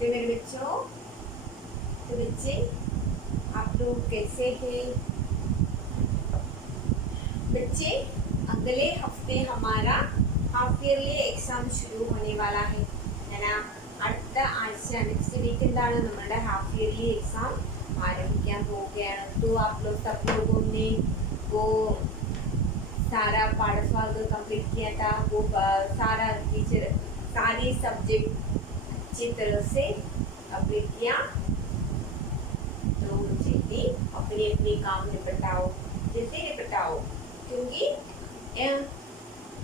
तो मेरे बच्चों, तो बच्चे आप लोग कैसे हैं? बच्चे, अगले हफ्ते हमारा हाफ ईयरली एग्जाम शुरू होने वाला है ना? അടുത്ത ആഴ്ച നെക്സ്റ്റ് വീക്ക് എന്താണ് നമ്മുടെ ഹാഫ് ഇയർലി എക്സാം ആരംഭിക്കാൻ പോവുകയാണ്. तो आप लोग सब लोगों ने वो सारा पाठभाग कंप्लीट किया था, वो सारा टीचर सारे सब्जेक्ट अच्छी तरह से कंप्लीट किया. तो जल्दी अपने अपने काम निपटाओ, जल्दी निपटाओ, क्योंकि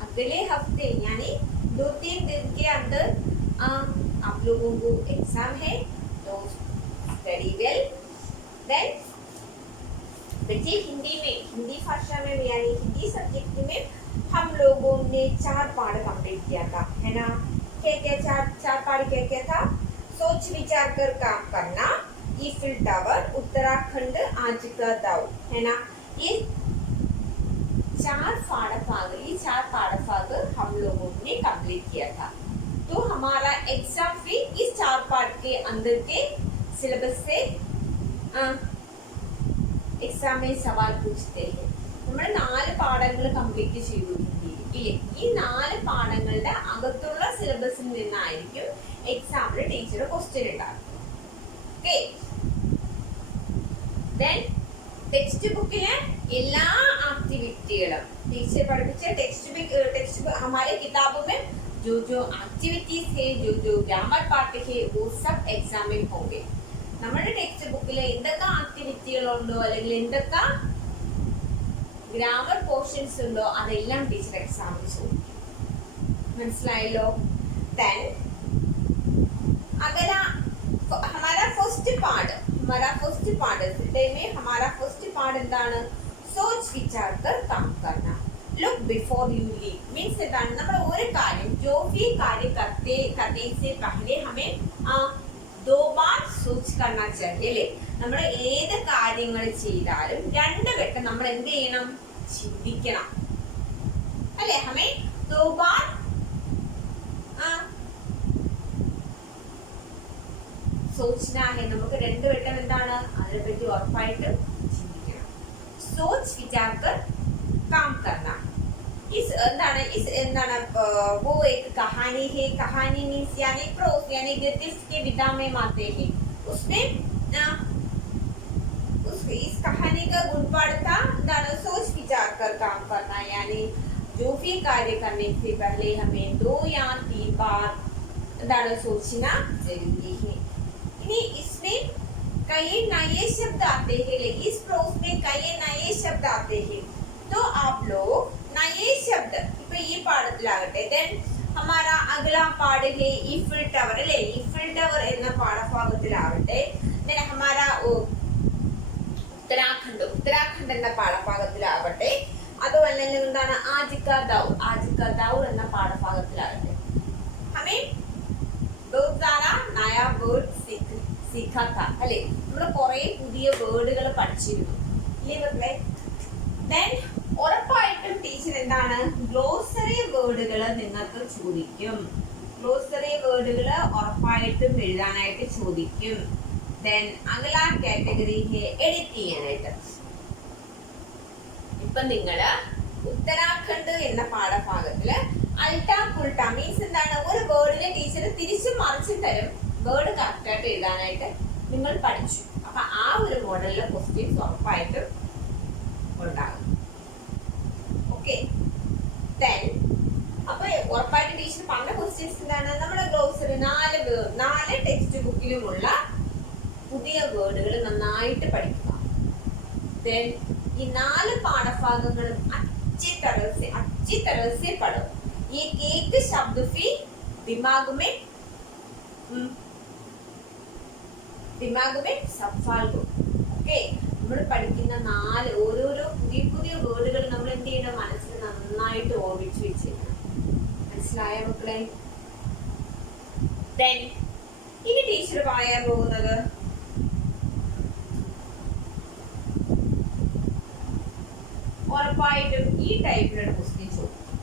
अगले हफ्ते यानी 2-3 दिन के अंदर आप लोगों को एग्जाम है. तो स्टडी वेल. देन बच्चे, हिंदी भाषा में यानी हिंदी सब्जेक्ट में हम लोगों ने 4 पाठ कंप्लीट किया था, है ना? क्या चार पाठ क्या था? सोच विचार कर काम करना, ईफिल टावर, उत्तराखंड आज का दाव, है ना? ये 4 पाठभाग हम लोगों ने कंप्लीट किया था. तो हमारा एग्जाम भी इस 4 पार्ट के अंदर के सिलेबस से എക്സാം സവാൽ പൂछते हैं. നമ്മൾ 4 പാഠങ്ങൾ കംപ്ലീറ്റ് ചെയ്തു ഇല്ലേ? ഈ 4 പാഠങ്ങളുടെ അകത്തുള്ള സിലബസിൽ നിന്നായിരിക്കും എക്സാമിൽ ടീച്ചർ ക്വസ്റ്റ്യൻ ഉണ്ടാക്കുക. ഓക്കേ. ദെൻ ടെക്സ്റ്റ് ബുക്കിലെ എല്ലാ ആക്ടിവിറ്റികളും टीचर പഠിപ്പിച്ച टेक्स्ट बुक हमारे किताबों में जो एक्टिविटीज है, जो ग्रामर पार्ट है, वो सब एग्जाम में होंगे. നമ്മുടെ ടെക്സ്റ്റ് ബുക്കിൽ എന്തൊക്കെ ആക്ടിവിറ്റികൾ ഉണ്ടോ അല്ലെങ്കിൽ എന്തൊക്കെ ഗ്രാമർ പോർഷൻസ് ഉണ്ടോ അതെല്ലാം ടീച്ചർ എക്സാമിൽ ചോദിക്കും. മനസ്സിലായല്ലോ? देन अगला हमारा फर्स्ट पार्ट हमारा फर्स्ट पार्ट എന്താണ്? सोच विचार कर काम करना. Look before you leave means എന്താണ്? നമ്മൾ ഒരു കാര്യം जो भी कार्य करने से पहले हमें 2 बार सोच करना चाहिए അല്ലേ? നമ്മൾ ഏത് കാര്യങ്ങൾ ചെയ്താലും 2 വട്ടം നമ്മൾ എന്ത് ചെയ്യണം? ചിന്തിക്കണം അല്ലേ? हमें 2 बार सोचना है. നമുക്ക് 2 വട്ടം എന്താണ് അതിനെപ്പറ്റി ഉറപ്പായിട്ട് ചിന്തിക്കണം. सोच विचार कर काम करना. इस എന്താണ് वो एक कहानी है. कहानी मीन्स यानी प्रोस यानी गद्य के विधा में आते हैं. उसमें इस कहानी का गुणपाठ था सोच विचार कर काम करना, यानी जो भी कार्य करने से पहले हमें 2 या 3 बार सोचना जरूरी है. इसमें कई नए शब्द आते हैं. इस प्रोस में कई नए शब्द आते हैं. तो आप लोग नए शब्द ഇപ്പൊ ഈ പാഠത്തിലാകട്ടെ. देन हमारा अगला पाठ है ईफिल टावर അല്ലേ? ईफिल टावर എന്ന പാഠഭാഗത്തിലാവട്ടെ. देन हमारा ഉത്തരാഖണ്ഡ് എന്ന പാഠഭാഗത്തിലാവട്ടെ. അതുപോലെ എന്താണ് आज का दाव എന്ന പാഠഭാഗത്തിലാകട്ടെ. हमें बहुत सारा नया वर्ड सीखा था അല്ലേ? നമ്മൾ കുറേ പുതിയ വേർഡുകൾ പഠിച്ചിരുന്നു ഇല്ലേ മക്കളെ? देन ഉറപ്പായിട്ടും ടീച്ചർ എന്താണ് ഗ്ലോസറി വേർഡുകൾ നിങ്ങൾക്ക് ചോദിക്കും. ഗ്ലോസറി വേർഡുകൾ ഉറപ്പായിട്ടും എഴുതാനായിട്ട് ചോദിക്കും. देन अगला കാറ്റഗറി എഡിറ്റ് ചെയ്യാനായിട്ട്. ഇപ്പൊ നിങ്ങള് ഉത്തരാഖണ്ഡ് എന്ന പാഠഭാഗത്തില് അൾട്ടാ പുൾട്ടാ മീൻസ് എന്താണ്? ഒരു വേർഡിനെ ടീച്ചർ തിരിച്ചും മറിച്ചും തരും. വേർഡ് കറക്റ്റ് ആയിട്ട് എഴുതാനായിട്ട് നിങ്ങൾ പഠിച്ചു. അപ്പൊ ആ ഒരു മോഡലിലെ ക്വസ്റ്റ്യൻസ് ഉറപ്പായിട്ടും ഉണ്ടാകും. ഓക്കെ. देन അപ്പൊ ഉറപ്പായിട്ടും ടീച്ചർ പറഞ്ഞ ക്വസ്റ്റ്യൻസ് എന്താണ്? നമ്മുടെ ഗ്ലോസറി 4 ടെക്സ്റ്റ് ബുക്കിലുമുള്ള പുതിയ വേർഡുകൾ നന്നായിട്ട് പഠിക്കുക. देन ഈ 4 പാഠഭാഗങ്ങളും अच्छी तरह से पढ़ो. एक शब्द भी दिमाग में സഫാൽ हो. ഓക്കെ. നമ്മൾ പഠിക്കുന്ന 4 ഓരോരോ പുതിയ വേർഡുകൾ നമ്മൾ എന്ത് ചെയ്യണം? മനസ്സിൽ നന്നായിട്ട് ഓർമ്മിച്ച് വെച്ചിരിക്കണം. മനസ്സിലായ മക്കളെ? देन ഇനി ടീച്ചർ പറയാൻ പോകുന്നത് ഉറപ്പായിട്ടും ഈ ടൈപ്പിലുള്ള ക്വസ്റ്റ്യൻ ചോദിക്കും.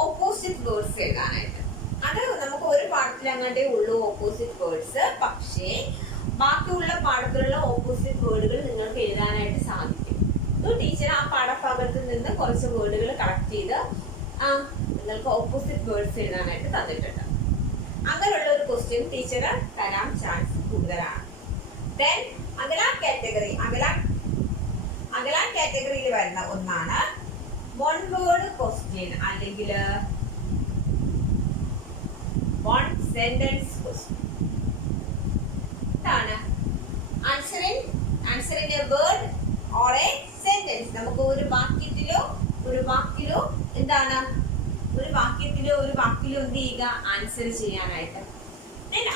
ഓപ്പോസിറ്റ് വേർഡ്സ് എഴുതാനായിട്ട്. അത് നമുക്ക് ഒരു പാഠത്തിൽ അങ്ങോട്ടേ ഉള്ളൂ ഓപ്പോസിറ്റ് വേർഡ്സ്. പക്ഷേ ബാക്കിയുള്ള പാഠത്തിലുള്ള ഓപ്പോസിറ്റ് വേർഡുകൾ നിങ്ങൾക്ക് എഴുതാനായിട്ട് സാധിക്കും. ടീച്ചർ ആ പാഠഭാഗത്തിൽ നിന്ന് കുറച്ച് വേർഡുകൾ കളക്ട് ചെയ്ത് നിങ്ങൾക്ക് ഓപ്പോസിറ്റ് വേർഡ്സ് എഴുതാനായിട്ട് തന്നിട്ടുണ്ട്. അങ്ങനെയുള്ള ഒരു ക്വസ്റ്റ്യൻ ടീച്ചർ തരാൻ ചാൻസ് കൂടുതലാണ്. ദെൻ അഗലാ കാറ്റഗറിയിൽ വരുന്ന ഒന്നാണ് വൺ വേർഡ് ക്വസ്റ്റ്യൻ അല്ലെങ്കിൽ വൺ സെന്റൻസ് ക്വസ്റ്റ്യൻ. എന്താണ് answer in A word or A sentence? നമുക്ക് ഒരു വാക്യത്തിലോ എന്താണ് ഒരു വാക്യത്തിലോ എന്ത് ചെയ്യുക? ആൻസർ ചെയ്യാനായിട്ട്.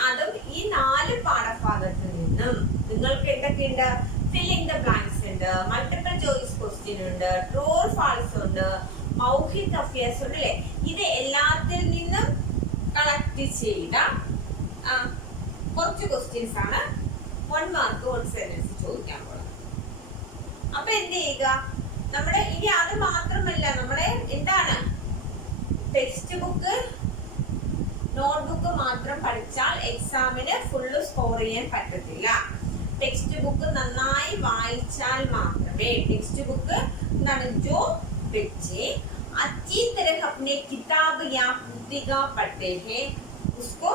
അതും ഈ 4 പാഠഭാഗത്തിൽ നിന്നും നിങ്ങൾക്ക് എന്തൊക്കെയുണ്ട്? ഫില്ലിംഗ് ദ ബ്ലാങ്ക്സ് ഉണ്ട്, മൾട്ടിപ്പിൾ ചോയ്സ് ക്വസ്റ്റ്യൻ ഉണ്ട്, ട്രൂ ഓർ ഫാൾസ് ഉണ്ട്, മൗഖിക് അഫയേഴ്സ് ഉണ്ട് അല്ലെ? ഇത് എല്ലാത്തിൽ നിന്നും കളക്ട് ചെയ്ത കുറച്ച് ക്വസ്റ്റ്യൻസ് ആണ് 1 മാർക്ക് 1 സെന്റൻസ് ചോദിക്കാൻ പോകുന്നത്. അപ്പൊ എന്ത് ചെയ്യുക? നമ്മുടെ ഇനി അത് മാത്രമല്ല, നമ്മുടെ എന്താണ് ടെക്സ്റ്റ് ബുക്ക് നോട്ട്ബുക്ക് മാത്രം പഠിച്ചാൽ എക്സാമിന് ഫുള്ള് സ്കോർ ചെയ്യാൻ പറ്റത്തില്ല. ടെക്സ്റ്റ് ബുക്ക് നന്നായി വായിച്ചാൽ മാത്രമേ ടെക്സ്റ്റ് ബുക്ക് എന്താണ് जो बच्चे अच्छी तरह अपने किताब या पुस्तिका पढ़ते हैं उसको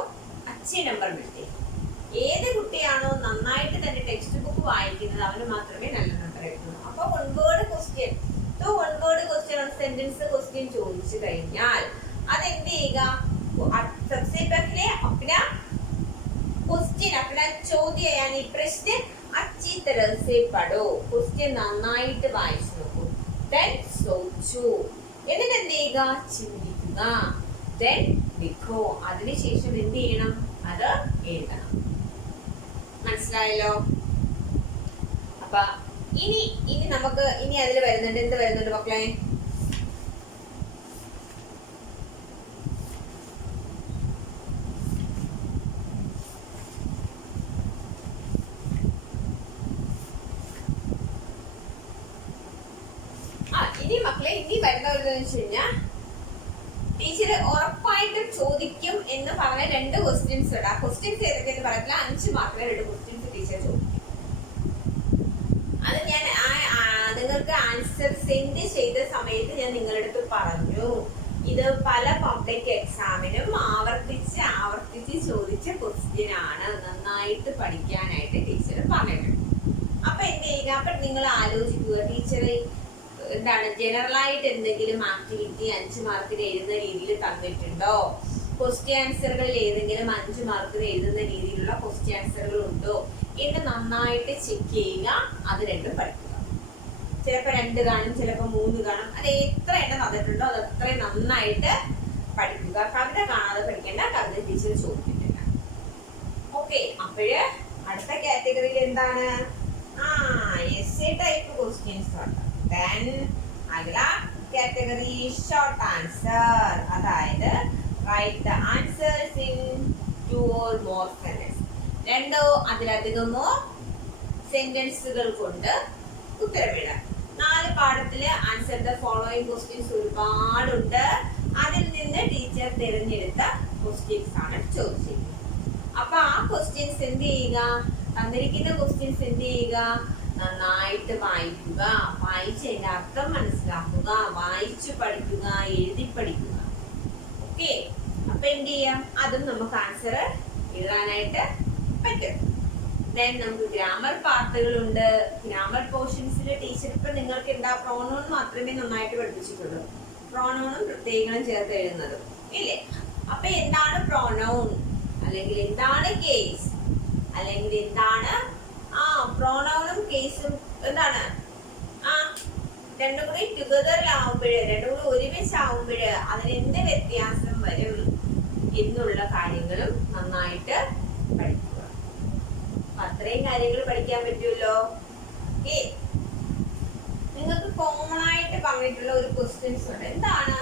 अच्छे नंबर मिलते हैं. ഏത് കുട്ടിയാണോ നന്നായിട്ട് തന്നെ ടെക്സ്റ്റ് ബുക്ക് വായിക്കുന്നത് അവന് മാത്രമേ നല്ല നമ്പർ കിട്ടുള്ളൂ. അപ്പൊ one word question sentence question ചോദിച്ചു കഴിഞ്ഞാൽ അതെന്ത് ചെയ്യുക? सबसे पहले अपना क्वेश्चन अपना ചോദ്യ यानी प्रश्न अच्छी तरह से पढ़ो. क्वेश्चन നന്നായിട്ട് വായിച്ചു നോക്കൂ. then सोचो എന്നിട്ട് എന്ത് ചെയ്യുക? ചിന്തിക്കുക. then लिखो. അതിനുശേഷം എന്ത് ചെയ്യണം? അത് എഴുതണം. മനസ്സിലായല്ലോ? അപ്പൊ ഇനി നമുക്ക് അതിൽ വരുന്നുണ്ട്. എന്ത് വരുന്നുണ്ട് മക്കളെ? ഇനി വരുന്നവരെന്ന് വെച്ച് കഴിഞ്ഞാൽ ടീച്ചർ ഉറപ്പായിട്ടും ചോദിക്കും എന്ന് പറഞ്ഞ 2 ക്വസ്റ്റ്യൻസ് ഉണ്ട്. ആ ക്വസ്റ്റ്യൻസ് ഏതൊക്കെയെന്ന് പറയത്തില്ല. 5 മാർക്കിന് 2 ക്വസ്റ്റ്യൻസ് ടീച്ചർ ചോദിക്കും. അത് ഞാൻ നിങ്ങൾക്ക് ആൻസർ സെൻഡ് ചെയ്ത സമയത്ത് ഞാൻ നിങ്ങളുടെ അടുത്ത് പറഞ്ഞു, ഇത് പല പബ്ലിക് എക്സാമിനും ആവർത്തിച്ച് ചോദിച്ച ക്വസ്റ്റ്യൻ ആണ്. നന്നായിട്ട് പഠിക്കാനായിട്ട് ടീച്ചർ പറഞ്ഞിട്ടുണ്ട്. അപ്പൊ എന്ത് ചെയ്യുക? അപ്പൊ നിങ്ങൾ ആലോചിക്കുക, ടീച്ചർ എന്താണ് ജനറൽ ആയിട്ട് എന്തെങ്കിലും ആക്ടിവിറ്റി 5 മാർക്കിന് എഴുതുന്ന രീതിയിൽ തന്നിട്ടുണ്ടോ? ക്വസ്റ്റ്യൻ ആൻസറുകളിൽ ഏതെങ്കിലും 5 മാർക്കിന് എഴുതുന്ന രീതിയിലുള്ള ക്വസ്റ്റ്യൻ ആൻസറുകൾ ഉണ്ടോ എന്ന് നന്നായിട്ട് ചെക്ക് ചെയ്യുക. അത് രണ്ടും പഠിക്കുക. ചിലപ്പോൾ 2 കാണും, ചിലപ്പോൾ 3 കാണും. അത് എത്ര എണ്ണം തന്നിട്ടുണ്ടോ അത് അത്രയും നന്നായിട്ട് പഠിക്കുക. കവിത കാണാതെ പഠിക്കേണ്ട, കവിത ടീച്ചർ ചോദിച്ചിട്ടില്ല. ഓക്കെ. അപ്പോഴ് അടുത്ത കാറ്റഗറിയിൽ എന്താണ്? എസ്സേ ടൈപ്പ് ക്വസ്റ്റ്യൻസ് ഉണ്ട്. Then അഗലാ കാറ്റഗറി ഷോർട്ട് ആൻസർ, അതായത് write the answers in 2 or more sentences. 2 or അതിലധികമോ സെന്റൻസുകൾ കൊണ്ട് ഉത്തരമിടാം. 4 പാഠത്തില് ആൻസർ ദ ഫോളോയിങ് ക്വസ്റ്റ്യൻസ് ഒരുപാടുണ്ട്. അതിൽ നിന്ന് ടീച്ചർ തിരഞ്ഞെടുത്ത ക്വസ്റ്റ്യൻസ് ആണ് ചോദിച്ചിരിക്കുന്നത്. അപ്പൊ ആ ക്വസ്റ്റ്യൻസ് എന്ത് ചെയ്യുക? തന്നിരിക്കുന്ന ക്വസ്റ്റ്യൻസ് എന്ത് ചെയ്യുക? നന്നായിട്ട് വായിക്കുക. വായിച്ച് അതിന്റെ അർത്ഥം മനസ്സിലാക്കുക. വായിച്ചു പഠിക്കുക, എഴുതി പഠിക്കുക. ഓക്കെ. അപ്പൊ എന്ത് ചെയ്യാം? അതും നമുക്ക് ആൻസർ എഴുതാനായിട്ട് പറ്റും. ദെൻ നമുക്ക് ഗ്രാമർ പാർട്ടുകളുണ്ട്. ഗ്രാമർ പോർഷൻസിൽ ടീച്ചർ ഇപ്പൊ നിങ്ങൾക്ക് എന്താ പ്രോനൗൺ മാത്രമേ നന്നായിട്ട് പഠിപ്പിച്ചിട്ടുള്ളൂ. പ്രോനൗണും പ്രത്യേകങ്ങളും ചേർത്ത് എഴുതുന്നതും ഇല്ലേ? അപ്പൊ എന്താണ് പ്രോനൗൺ, അല്ലെങ്കിൽ എന്താണ് കേസ്, അല്ലെങ്കിൽ എന്താണ് പ്രോനൗണും കേസും എന്താണ് രണ്ടും കൂടി ടുഗദറിലാവുമ്പോഴ്, രണ്ടും കൂടി ഒരുമിച്ചാവുമ്പോഴ് അതിന് എന്ത് വ്യത്യാസം വരും എന്നുള്ള കാര്യങ്ങളും നന്നായിട്ട് പഠിക്കുക. അത്രയും കാര്യങ്ങൾ പഠിക്കാൻ പറ്റുമല്ലോ. നിങ്ങൾക്ക് കോമൺ ആയിട്ട് പറഞ്ഞിട്ടുള്ള ഒരു ക്വസ്റ്റ്യൻസ് ഉണ്ട്. എന്താണ്?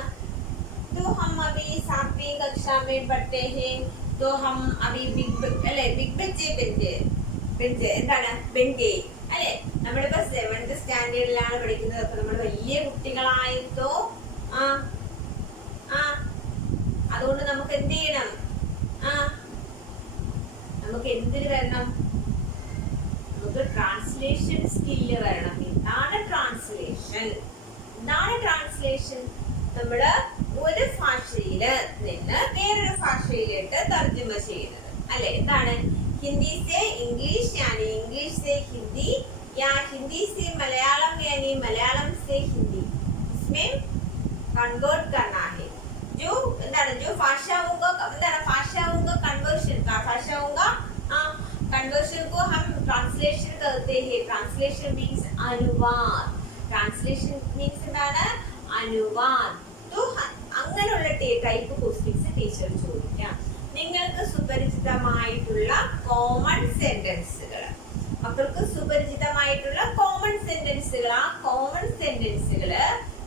तो हम अभी 7वीं कक्षा में पढ़ते हैं, तो हम अभी अല്ലെ ബിഗ് ബെഞ്ച് എന്താണ്? ബെഞ്ച് അല്ലെ? നമ്മളിപ്പോ 7th സ്റ്റാൻഡേർഡിലാണ് പഠിക്കുന്നത്. അപ്പൊ നമ്മൾ വലിയ കുട്ടികളായിട്ടോ അതുകൊണ്ട് നമുക്ക് എന്ത് ചെയ്യണം? ആ നമുക്ക് എന്തിന് വരണം? നമുക്ക് ട്രാൻസ്ലേഷൻ സ്കില്ല് വരണം. എന്താണ് ട്രാൻസ്ലേഷൻ? എന്താണ് ട്രാൻസ്ലേഷൻ? നമ്മള് ഒരു ഭാഷയില് നിന്ന് വേറൊരു ഭാഷയിലിട്ട് തർജ്ജമ ചെയ്യുന്നത് അല്ലെ? എന്താണ്? हिंदी से इंग्लिश यानी इंग्लिश से हिंदी या हिंदी से मलयालम यानी मलयालम से हिंदी, इसमें कन्वर्ट करना है. जो जो भाषाओं का कन्वर्शन का भाषाओं का कन्वर्शन को हम ट्रांसलेशन करते हैं. ट्रांसलेशन मीन्स अनुवाद. ट्रांसलेशन मीन्स എന്താണ്? അനുവാദ്. तो അങ്ങനെയുള്ള ടൈപ്പ് ക്വസ്റ്റ്യൻസ് ടീച്ചർ ചോദിക്കാം. നിങ്ങൾക്ക് സുപരിചിതമായിട്ടുള്ള കോമൺ സെന്റൻസുകൾ, മക്കൾക്ക് സുപരിചിതമായിട്ടുള്ള കോമൺ സെന്റൻസുകൾ, ആ കോമൺ സെന്റൻസുകൾ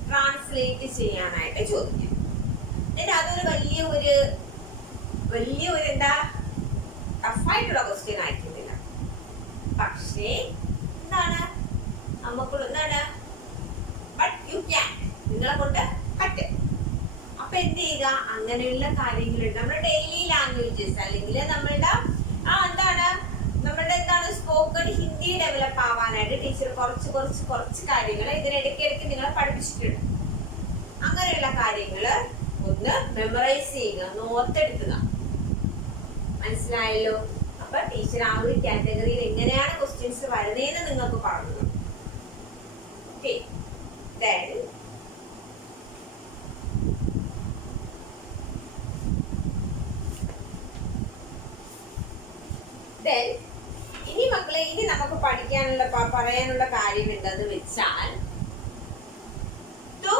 ട്രാൻസ്ലേറ്റ് ചെയ്യാനായിട്ട് ചോദിക്കും. അതൊരു വലിയ ഒരു എന്താ ടഫായിട്ടുള്ള ക്വസ്റ്റ്യൻ ആയിരിക്കുന്നില്ല. പക്ഷേ എന്താണ് നമുക്ക് എന്താണ് ബട്ട് യു ക്യാൻ, നിങ്ങളെ കൊണ്ട് പറ്റും. അപ്പൊ എന്ത് ചെയ്യുക? അങ്ങനെയുള്ള കാര്യങ്ങളുണ്ട്. നമ്മുടെ ഡെയിലി ലാംഗ്വേജസ് അല്ലെങ്കിൽ നമ്മളുടെ എന്താണ് സ്പോക്കൺ ഹിന്ദി ഡെവലപ്പ് ആവാനായിട്ട് ടീച്ചർ കുറച്ച് കാര്യങ്ങൾ ഇതിനിടയ്ക്കിടയ്ക്ക് നിങ്ങളെ പഠിപ്പിച്ചിട്ടുണ്ട്. അങ്ങനെയുള്ള കാര്യങ്ങൾ ഒന്ന് മെമ്മറൈസ് ചെയ്യുക, നോർത്തെടുക്കുക. മനസ്സിലായല്ലോ? അപ്പൊ ടീച്ചർ ആ ഒരു കാറ്റഗറിയിൽ എങ്ങനെയാണ് ക്വസ്റ്റ്യൻസ് വരുന്നതെന്ന് നിങ്ങൾക്ക് പറഞ്ഞു. ഓക്കെ, ഇനി മക്കളെ, ഇനി നമുക്ക് പഠിക്കാനുള്ള പറയാനുള്ള കാര്യം എന്താന്ന് വെച്ചാൽ, तो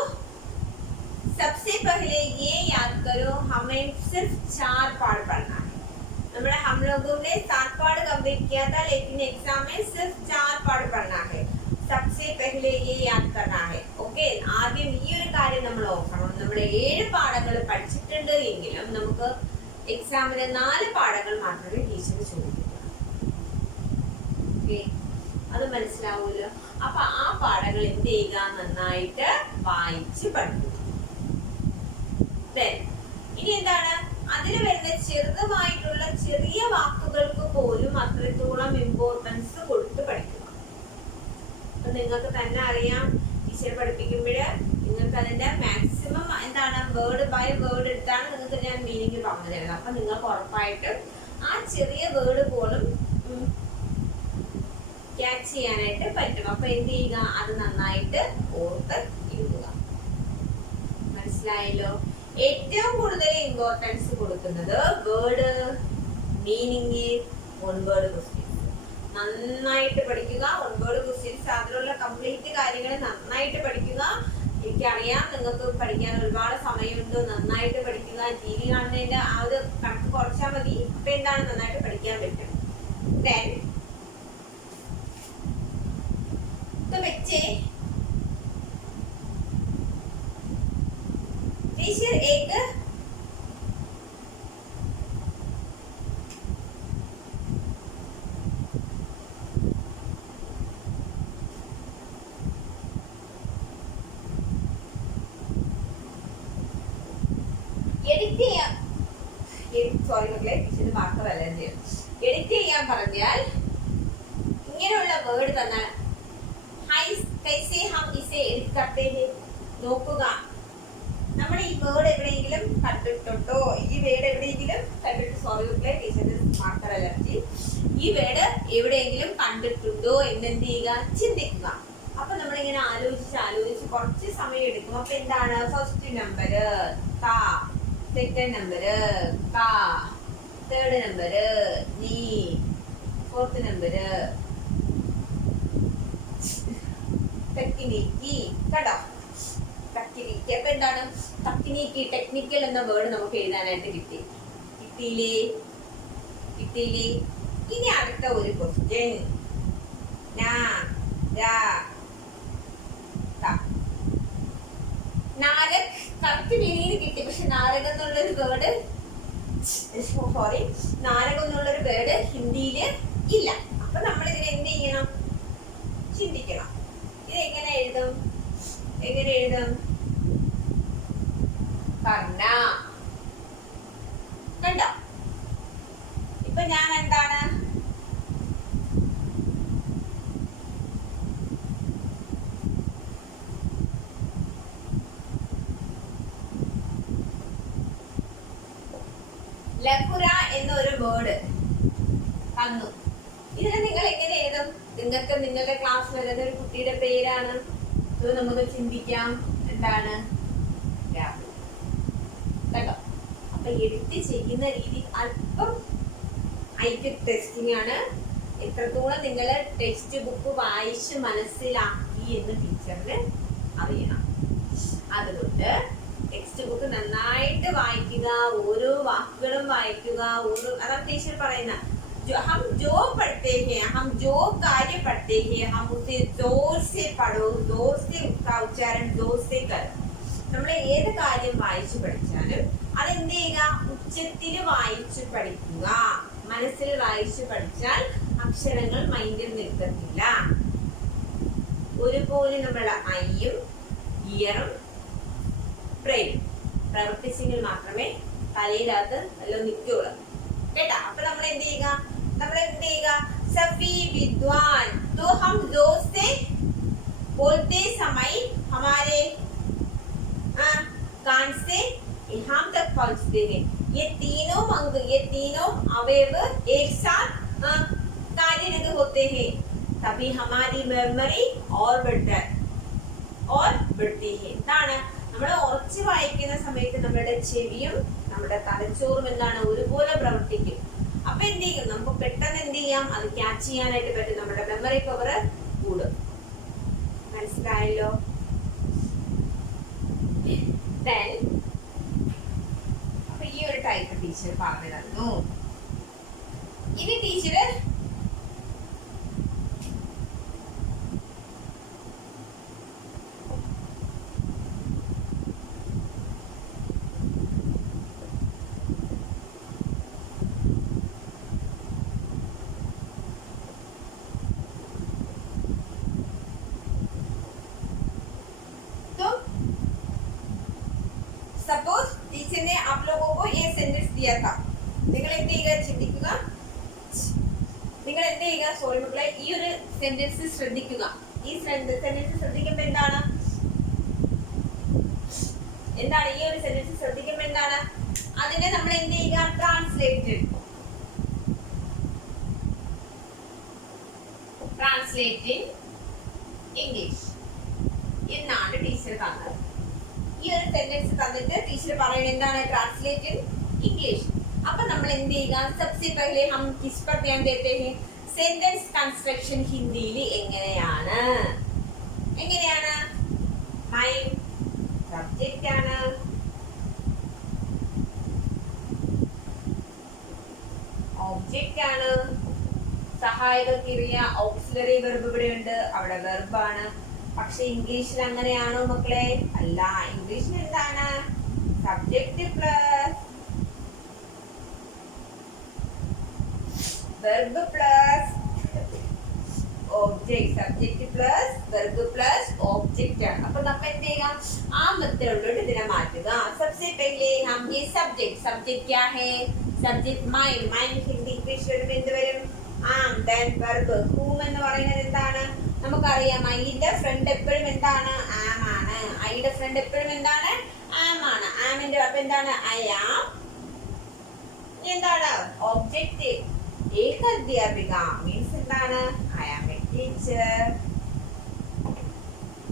सबसे पहले ये याद करो, हमें सिर्फ 4 पार्ट पढ़ना है. നമ്മുടെ हम लोगों ने 7 पार्ट कंप्लीट किया था, लेकिन एग्जाम में सिर्फ 4 पार्ट पढ़ना है. सबसे पहले ये याद करना है. ओके, ആദ്യം ഈ ഒരു കാര്യം നമ്മൾ ഓർക്കണം. നമ്മൾ 7 പാഠങ്ങൾ പഠിച്ചിട്ടുണ്ട് എങ്കിലും നമുക്ക് എക്സാമിന് 4 പാഠങ്ങൾ മാത്രമേ ടീച്ചർ ചോദിക്കൂ. അത് മനസ്സിലാവൂല്ലോ. അപ്പൊ ആ പാഠങ്ങൾ എന്ത് ചെയ്യുക? നന്നായിട്ട് വായിച്ച് പഠിക്കുക. ഇനി എന്താണ്? അതിൽ വരുന്ന ചെറുതുമായിട്ടുള്ള ചെറിയ വാക്കുകൾക്ക് പോലും അത്രത്തോളം ഇമ്പോർട്ടൻസ് കൊടുത്ത് പഠിക്കുക. അപ്പൊ നിങ്ങൾക്ക് തന്നെ അറിയാം, ടീച്ചർ പഠിപ്പിക്കുമ്പോഴ് നിങ്ങൾക്ക് അതിന്റെ മാക്സിമം എന്താണ് വേർഡ് ബൈ വേർഡ് എടുത്താണ് നിങ്ങൾക്ക് ഞാൻ മീനിങ് പറഞ്ഞു തരുന്നത്. അപ്പൊ നിങ്ങൾക്ക് ഉറപ്പായിട്ടും ആ ചെറിയ വേർഡ് പോലും ക്യാച്ച് ചെയ്യാനായിട്ട് പറ്റും. അപ്പൊ എന്ത് ചെയ്യുക? അത് നന്നായിട്ട് ഓർത്ത് എഴുതുക. മനസ്സിലായല്ലോ? ഏറ്റവും കൂടുതൽ ഇമ്പോർട്ടൻസ് കൊടുക്കുന്നത് word, meaning, one word questions നന്നായിട്ട് പഠിക്കുക. വൺ വേർഡ് ക്വസ്റ്റ്യൻസ് അതിലുള്ള കംപ്ലീറ്റ് കാര്യങ്ങൾ നന്നായിട്ട് പഠിക്കുക. എനിക്കറിയാം നിങ്ങൾക്ക് പഠിക്കാൻ ഒരുപാട് സമയമുണ്ട്. നന്നായിട്ട് പഠിക്കുക. TV കാണുന്നതിന്റെ ആ ഒരു കണക്ക് കുറച്ചാൽ മതി. അപ്പൊ എന്താണ് നന്നായിട്ട് പഠിക്കാൻ പറ്റും. तो बच्चे टीचर एक എഡിറ്റ് ചെയ്യാൻ പറഞ്ഞാൽ ഇങ്ങനെയുള്ള വേർഡ് തന്നാൽ നോക്കുക. നമ്മൾ ഈ വേർഡ് എവിടെയെങ്കിലും കണ്ടിട്ടുണ്ടോ? ഈ വേർഡ് എവിടെയെങ്കിലും കണ്ടിട്ട് ടീച്ചറിന്റെ മാർക്കർ അലർജി. ഈ വേർഡ് എവിടെയെങ്കിലും കണ്ടിട്ടുണ്ടോ എന്നെന്ത് ചെയ്യുക? ചിന്തിക്കുക. അപ്പൊ നമ്മളിങ്ങനെ ആലോചിച്ച് കുറച്ച് സമയം എടുക്കും. അപ്പൊ എന്താണ്? ഫസ്റ്റ് നമ്പർ ക, സെക്കൻഡ് നമ്പർ ക, തേർഡ് നമ്പർ നീ, ഫോർത്ത് നമ്പർ ടെക്നിക്കി. കേട്ടോ? ടെക്നിക്ക്. അപ്പൊ എന്താണ്? ടെക്നിക്ക്, ടെക്നിക്കൽ എന്ന വേർഡ് നമുക്ക് എഴുതാനായിട്ട് കിട്ടിയില്ലേ? ഇനി അടുത്ത ഒരു ക്വസ്റ്റ്യൻ. നാരക് കറക്റ്റ് മീനിങ് കിട്ടി. പക്ഷെ നാരകം എന്നുള്ളൊരു വേർഡ് നാരകം എന്നുള്ളൊരു വേർഡ് ഹിന്ദിയില് ഇല്ല. അപ്പൊ നമ്മൾ ഇതിനെ എന്ത് ചെയ്യണം? ചിന്തിക്കണം. ഇത് എങ്ങനെ എഴുതും? കർണ. കണ്ടോ? വേർഡ് തന്നു. ഇതിന് നിങ്ങൾ എങ്ങനെ എഴുതും? നിങ്ങൾക്ക് നിങ്ങളുടെ ക്ലാസ്സിൽ വരുന്ന ഒരു കുട്ടിയുടെ പേരാണ്. ഇത് നമുക്ക് ചിന്തിക്കാം. എന്താണ്? രാഹുൽ. കേട്ടോ? അപ്പൊ എഴുത്ത് ചെയ്യുന്ന രീതി അല്പം ഐക്യ ടെസ്റ്റിംഗ് ആണ്. എത്രത്തോളം നിങ്ങൾ ടെക്സ്റ്റ് ബുക്ക് വായിച്ച് മനസ്സിലാക്കി എന്ന് ടീച്ചറിന് അറിയണം. അതുകൊണ്ട് ടെക്സ്റ്റ് ബുക്ക് നന്നായിട്ട് വായിക്കുക, ഓരോ വാക്കുകളും വായിക്കുക. അതാണ് ടീച്ചർ പറയുന്ന हम जो पढ़ते हैं, हम जो कार्य पढ़ते हैं, हम उसे जोर से पढ़ो, जोर से उसका उच्चारण जोर से करो. നമ്മൾ ഏത് കാര്യം വായിച്ചു പഠിച്ചാലും അതെന്ത് ചെയ്യുക? ഉച്ചത്തിൽ വായിച്ചു പഠിക്കുക. മനസ്സിൽ വായിച്ചു പഠിച്ചാൽ അക്ഷരങ്ങൾ മൈൻഡിൽ നിൽക്കത്തില്ല. ഒരുപോലെ നമ്മുടെ ഐയും ഇയറും ബ്രെയിനും പ്രവർത്തിച്ചെങ്കിൽ മാത്രമേ തലയിലകത്ത് എല്ലാം നിൽക്കുള്ളൂ. കേട്ടാ? അപ്പൊ നമ്മൾ എന്ത് ചെയ്യുക? सभी विद्वान तो हम जोर से बोलते समय हमारे कान से यहाँ तक पहुँचते हैं. ये तीनों अंग, ये तीनों अवयव एक साथ कार्यरत होते हैं. तभी हमारी मेमोरी और बढ़ती है. എന്താണ്? നമ്മൾ ഉറച്ചു വായിക്കുന്ന സമയത്ത് നമ്മുടെ ചെവിയും നമ്മുടെ തലച്ചോറും എന്താണ്? ഒരുപോലെ പ്രവർത്തിക്കും. അപ്പൊ എന്ത് ചെയ്യും? നമുക്ക് പെട്ടെന്ന് എന്ത് ചെയ്യാം? അത് ക്യാച്ച് ചെയ്യാനായിട്ട് പറ്റും. നമ്മുടെ മെമ്മറി പവർ കൂടും. മനസ്സിലായല്ലോ? അപ്പൊ ഈ ഒരു ടൈപ്പ് ടീച്ചർ പറഞ്ഞു തന്നു. ഇനി ടീച്ചർ सपोज टीचर ने आप लोगों को ये सेंटेंस दिया था. നിങ്ങൾ എന്ത് ചെയ്യുക? ചിന്തിക്കുക. നിങ്ങൾ എന്ത് ചെയ്യുക? സോറി മക്കളെ, ഈ ഒരു സെന്റൻസ് ശ്രദ്ധിക്കുക. ഈ സെന്റൻസ് ശ്രദ്ധിക്കുമ്പോൾ എന്താണ്? ഈ ഒരു സെന്റൻസ് ശ്രദ്ധിക്കുമ്പോൾ എന്താണ്? അതിനെ നമ്മൾ എന്ത് ചെയ്യുക? ട്രാൻസ്ലേറ്റ് ഇൻ ഇംഗ്ലീഷ് എന്നാണ് ടീച്ചർ തന്നത്. ഈ ഒരു സെന്റൻസ് തന്നിട്ട് ടീച്ചർ പറയുന്നത് എന്താണ്? Translate in English. അപ്പൊ നമ്മൾ എന്ത് ചെയ്യുക? सबसे पहले हम किस पर ध्यान देते हैं? സെന്റൻസ് കൺസ്ട്രക്ഷൻ ഹിന്ദിയിൽ എങ്ങനെയാണ്? മൈൻ സബ്ജക്റ്റ് ആണ്, ഒബ്ജക്റ്റ് ആണ്, സഹായക ക്രിയ ഓക്സിലറി വെർബ് ഇവിടെ ഉണ്ട്, അവിടെ വെർബാണ്. പക്ഷെ ഇംഗ്ലീഷിൽ അങ്ങനെയാണോ മക്കളെ? അല്ല. ഇംഗ്ലീഷിൽ എന്താണ്? Subject plus verb plus object. Subject plus verb plus object ആണ്. അപ്പൊ നമ്മൾ എന്ത് ചെയ്യാം? ആ മെത്തേഡിലോട്ട് ഇതിനെ മാറ്റുക. सबसे पहले हम ये सब्जेक्ट क्या है? സബ്ജക്റ്റ് മൈൻ ഹിന്ദി ഇംഗ്ലീഷ് വരുമ്പോൾ എന്ത് വരും? ആം. then വെർബ് whom എന്ന് പറയുന്നത് എന്താണ്? നമുക്കറിയാം ഐയുടെ ഫ്രണ്ട് എപ്പോഴും എന്താണ്? ആം ആണ്. ഐയുടെ ഫ്രണ്ട് എപ്പോഴും എന്താണ്? ആം ആണ്. ആമിന്റെ അപ്പൊ എന്താണ്? I am. എന്താണ്? ഒബ്ജക്റ്റ്. ഏക അധ്യാപിക മീൻസ് എന്താണ്? I am a teacher.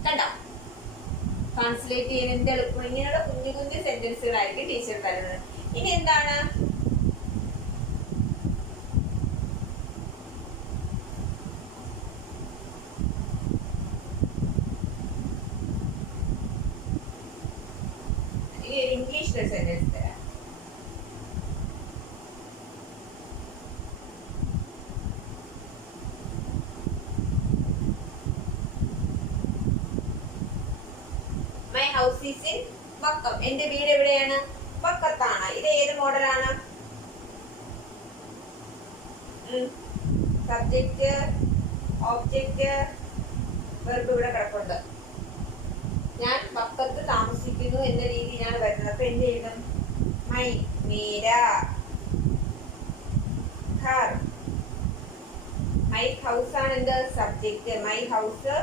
കണ്ടോ? ട്രാൻസ്ലേറ്റ് ചെയ്യാൻ എന്ത് എളുപ്പം. ഇങ്ങനെയുള്ള കുഞ്ഞു സെന്റൻസുകളായിരിക്കും ടീച്ചർ തരുന്നത്. ഇനി എന്താണ്? ഇംഗ്ലീഷിലെ സെന്റൻസ് തരാം. My house is in Vakkom. എന്റെ വീട് എവിടെയാണ്? വക്കത്താണ്. ഇത് ഏത് മോഡലാണ്? സബ്ജക്റ്റ് ഒബ്ജക്റ്റ് വെർബ് ഇവിടെ കിടപ്പുണ്ട്. ഞാൻ വക്കത്ത് താമസിക്കുന്നു എന്ന രീതിയിലാണ് വരുന്നത്. അപ്പൊ എന്ത് എഴുതും? My Mera Ghar. My house ആണ് എന്ത്? സബ്ജക്റ്റ്. മൈ ഹൗസ്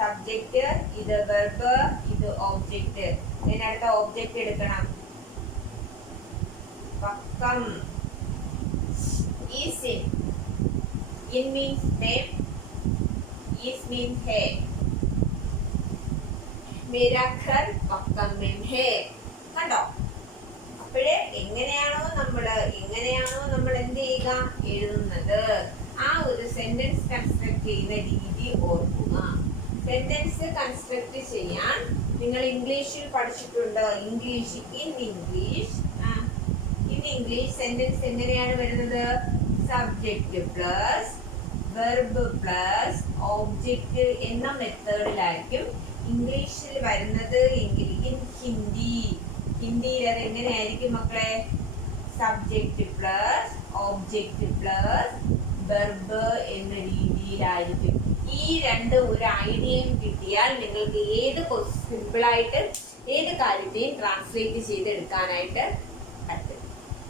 സബ്ജക്റ്റ്, ഇത് വെർബ്, ഇത് ഒബ്ജക്റ്റ്. ഇതിനടുത്ത ഒബ്ജക്റ്റ് എടുക്കണം. Vakkom. is in means name, is means है, मेरा घर पक्का में है. കണ്ടോ? അപ്പോഴേ എങ്ങനെയാണോ നമ്മൾ എന്ത് ചെയ്യുക, എഴുതുന്നത്, ആ ഒരു സെന്റൻസ് കൺസ്ട്രക്ട് ചെയ്യുന്ന രീതി ഓർക്കുക. സെന്റൻസ് കൺസ്ട്രക്ട് ചെയ്യാൻ നിങ്ങൾ ഇംഗ്ലീഷിൽ പഠിച്ചിട്ടുണ്ടോ? ഇൻ ഇംഗ്ലീഷ് സെന്റൻസ് എങ്ങനെയാണ് വരുന്നത്? Subject plus verb plus object എന്ന മെത്തേഡിലായിരിക്കും ഇംഗ്ലീഷിൽ വരുന്നത് എങ്കിൽ ഹിന്ദിയിൽ അത് എങ്ങനെയായിരിക്കും മക്കളെ? Subject plus object plus verb എന്ന രീതിയിലായിരിക്കും. ഈ രണ്ട് ഒരു ഐഡിയയും കിട്ടിയാൽ നിങ്ങൾക്ക് ഏത് സിമ്പിളായിട്ട് ഏത് കാര്യത്തെയും ട്രാൻസ്ലേറ്റ് ചെയ്തെടുക്കാനായിട്ട് പറ്റും.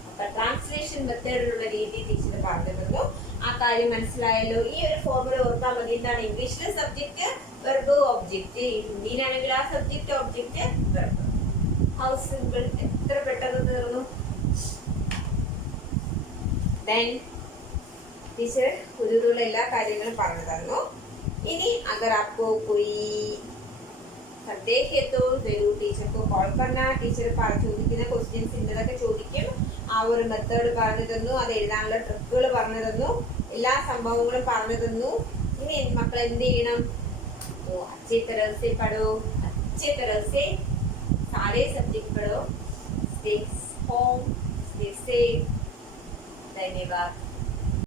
അപ്പൊ ട്രാൻസ്ലേഷൻ മെത്തേഡിലുള്ള രീതി ടീച്ചർ പറഞ്ഞു തന്നു. ആ കാര്യം മനസ്സിലായല്ലോ. ഈ ഒരു ഫോർമുല ഓർത്താൽ മതി. എന്താണ്? ഇംഗ്ലീഷിലെ സബ്ജക്റ്റ് വെർബ് ഓബ്ജക്റ്റ്, ഹിന്ദിയിലാണെങ്കിൽ ആ subject object verb. How simple! എത്ര പെട്ടെന്ന് തീർന്നു. ദെൻ ടീച്ചർ പുതിയതുള്ള എല്ലാ കാര്യങ്ങളും പറഞ്ഞു തന്നു. इनी अगर आपको कोई संदेह है तो जरूर टीचर को कॉल करना. ടീച്ചർ ചോദിക്കുന്ന ക്വസ്റ്റ്യൻസ് ഇന്നതൊക്കെ ചോദിക്കും. ആ ഒരു മെത്തേഡ് പറഞ്ഞു തന്നു, അത് എഴുതാനുള്ള ട്രിക്കുകൾ പറഞ്ഞു തന്നു, എല്ലാ സംഭവങ്ങളും പറഞ്ഞു തന്നു. ഇനി മക്കൾ എന്ത് ചെയ്യണം? तो अच्छी तरह से पढ़ो, अच्छी तरह से सारे सब्जेक्ट पढ़ो. Stay home, stay safe. धन्यवाद.